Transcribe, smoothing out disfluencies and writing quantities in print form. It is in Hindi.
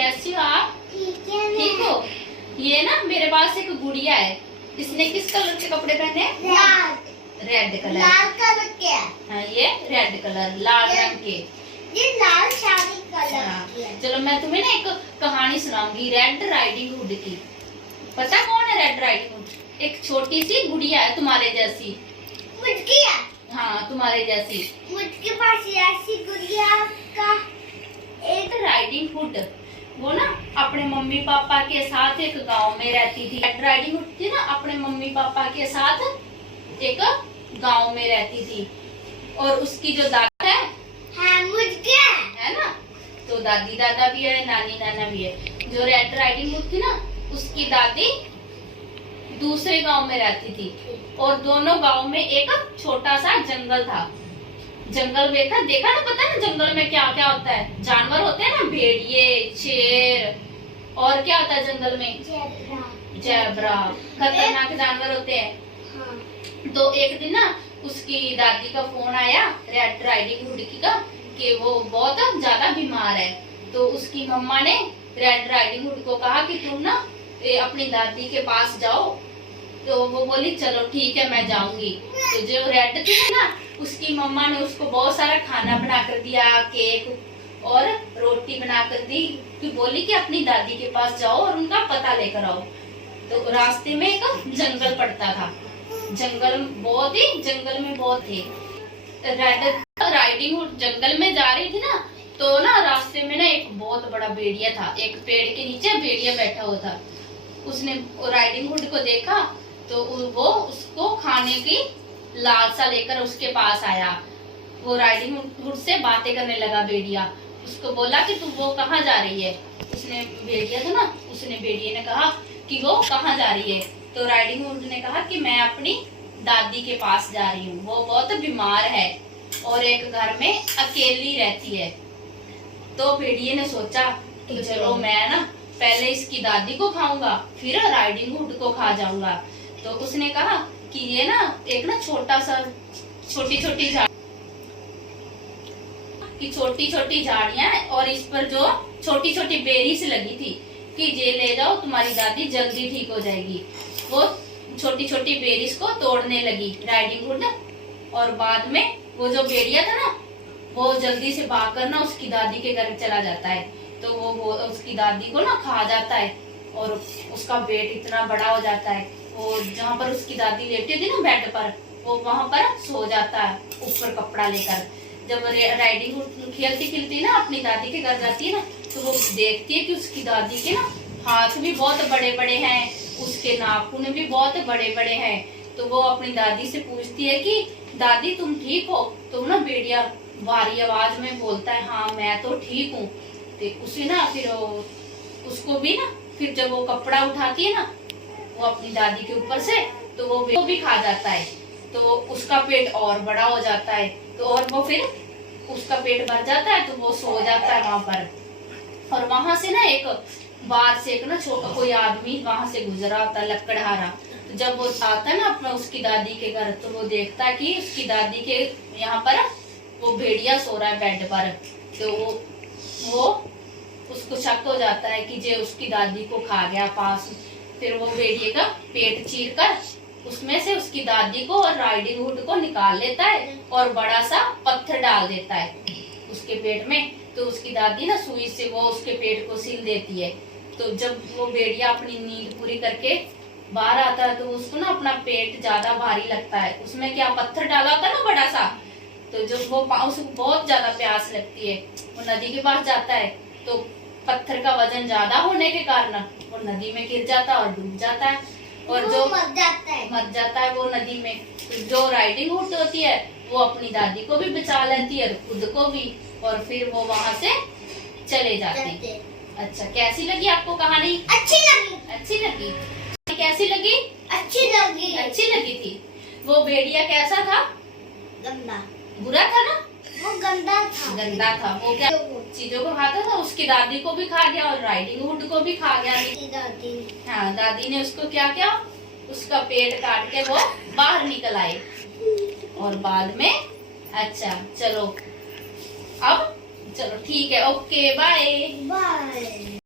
कैसी हो आप? ठीक हो? ये ना मेरे पास एक गुड़िया है। इसने किस कलर के कपड़े पहने हैं? Red colour. लाल कलर के। हाँ, ये रेड कलर, लाल रंग के। ये लाल शादी कलर हाँ। की है। चलो मैं तुम्हें ना एक कहानी सुनाऊंगी रेड राइडिंग हुड की। पता कौन है रेड राइडिंग हुड? एक छोटी सी गुड़िया है तुम्हारे जैसी। मुझकी है। हाँ, तुम्हारे जैसी। मुझके पास ऐसी गुड़िया का एक राइडिंग हुड वो ना अपने मम्मी पापा के साथ एक गांव में रहती थी। रेड राइडिंग हुड थी ना अपने मम्मी पापा के साथ एक गांव में रहती थी। और उसकी जो दादा है मुझके है ना, तो दादी दादा भी है, नानी नाना भी है। जो रेड राइडिंग हुड थी ना, उसकी दादी दूसरे गांव में रहती थी। और दोनों गांव में एक छोटा सा जंगल था। जंगल देखा ना, पता है ना जंगल में क्या क्या होता है? जानवर होते हैं ना, भेड़िए, शेर, और क्या होता है जंगल में? जेब्रा। खतरनाक जानवर होते हैं। हाँ। तो एक दिन ना उसकी दादी का फोन आया रेड राइडिंग हुड की का कि वो बहुत ज्यादा बीमार है। तो उसकी मम्मा ने रेड राइडिंग हुड को कहा कि तुम ना अपनी दादी के पास जाओ। तो वो बोली चलो ठीक है मैं जाऊंगी। तो जो रेड थी ना, उसकी मम्मा ने उसको बहुत सारा खाना बना कर दिया, केक और रोटी बना कर दी। कि बोली कि अपनी दादी के पास जाओ और उनका पता लेकर आओ। तो रास्ते में एक जंगल पड़ता था। जंगल में बहुत थे। रेड राइडिंग हुड जंगल में जा रही थी ना, तो ना रास्ते में ना एक बहुत बड़ा भेड़िया था। एक पेड़ के नीचे भेड़िया बैठा हुआ था। उसने राइडिंग हुड को देखा तो वो उसको खाने की लालसा लेकर उसके पास आया। वो राइडिंग हुड से बातें करने लगा भेड़िया। उसको बोला कि तुम वो कहाँ जा रही है? उसने भेड़िया था ना, उसने भेड़िए ने कहा कि वो कहाँ जा रही है? तो राइडिंग हुड ने कहा कि मैं अपनी दादी के पास जा रही हूँ, वो बहुत बीमार है और एक घर में अकेली रहती है। तो भेड़िए ने सोचा कि चलो मैं ना पहले इसकी दादी को खाऊंगा, फिर राइडिंग हुड को खा जाऊंगा। तो उसने कहा कि ये ना एक ना छोटी छोटी झाड़ियां और इस पर जो छोटी छोटी बेरीज लगी थी कि ये ले जाओ, तुम्हारी दादी जल्दी ठीक हो जाएगी। वो छोटी छोटी बेरीज को तोड़ने लगी राइडिंग हुड। और बाद में वो जो भेड़िया था ना, वो जल्दी से भागकर ना उसकी दादी के घर चला जाता है। तो वो उसकी दादी को ना खा जाता है और उसका पेट इतना बड़ा हो जाता है। वो जहाँ पर उसकी दादी लेटी थी ना बेड पर, वो वहां पर सो जाता है ऊपर कपड़ा लेकर। जब राइडिंग हुड खेलती खेलती ना अपनी दादी के घर जाती है ना, तो वो देखती है कि उसकी दादी के ना हाथ भी बहुत बड़े बड़े हैं, उसके नाखून भी बहुत बड़े बड़े हैं। तो वो अपनी दादी से पूछती है कि दादी तुम ठीक हो? तो ना भेड़िया भारी आवाज में बोलता है हाँ मैं तो ठीक हूँ। तो उसे ना फिर उसको भी ना फिर जब वो कपड़ा उठाती है ना वो अपनी दादी के ऊपर से, तो वो भी खा जाता है। तो उसका पेट और बड़ा हो जाता है। तो और वो फिर उसका पेट भर जाता है तो वो सो जाता है वहां पर। और वहां से ना एक बाहर से एक ना छोटा कोई आदमी वहां से गुजरा होता है लकड़हारा। तो जब वो आता है ना अपना उसकी दादी के घर, तो वो देखता है कि उसकी दादी के यहाँ पर वो भेड़िया सो रहा है बेड पर। तो वो उसको शक हो जाता है कि जे उसकी दादी को खा गया पास। फिर वो भेड़िए का पेट चीर कर उसमें से उसकी दादी को और राइडिंग हुड को निकाल लेता है और बड़ा सा पत्थर डाल देता है उसके पेट में। तो उसकी दादी ना सुई से वो उसके पेट को सील देती है। तो जब वो भेड़िया अपनी नींद पूरी करके बाहर आता है तो उसको ना अपना पेट ज्यादा भारी लगता है। उसमें क्या पत्थर डाला होता है ना बड़ा सा। तो जब वो उसको बहुत ज्यादा प्यास लगती है, वो नदी के पास जाता है। तो पत्थर का वजन ज्यादा होने के कारण वो नदी में गिर जाता है और डूब जाता है। और जो मर जाता है वो नदी में। तो जो राइडिंग हुड होती है वो अपनी दादी को भी बचा लेती है और खुद को भी, और फिर वो वहां से चले जाते। अच्छा, कैसी लगी आपको कहानी? अच्छी लगी। कैसी लगी? अच्छी लगी थी। वो भेड़िया कैसा था? गंदा। बुरा था ना? वो गंदा था। वो क्या चीजों को खाता था, उसकी दादी को भी खा गया और राइडिंग हुड को भी खा गया। हाँ, दादी ने उसको क्या किया, उसका पेट काट के वो बाहर निकल आए। और बाद में अच्छा चलो अब चलो ठीक है, ओके बाय।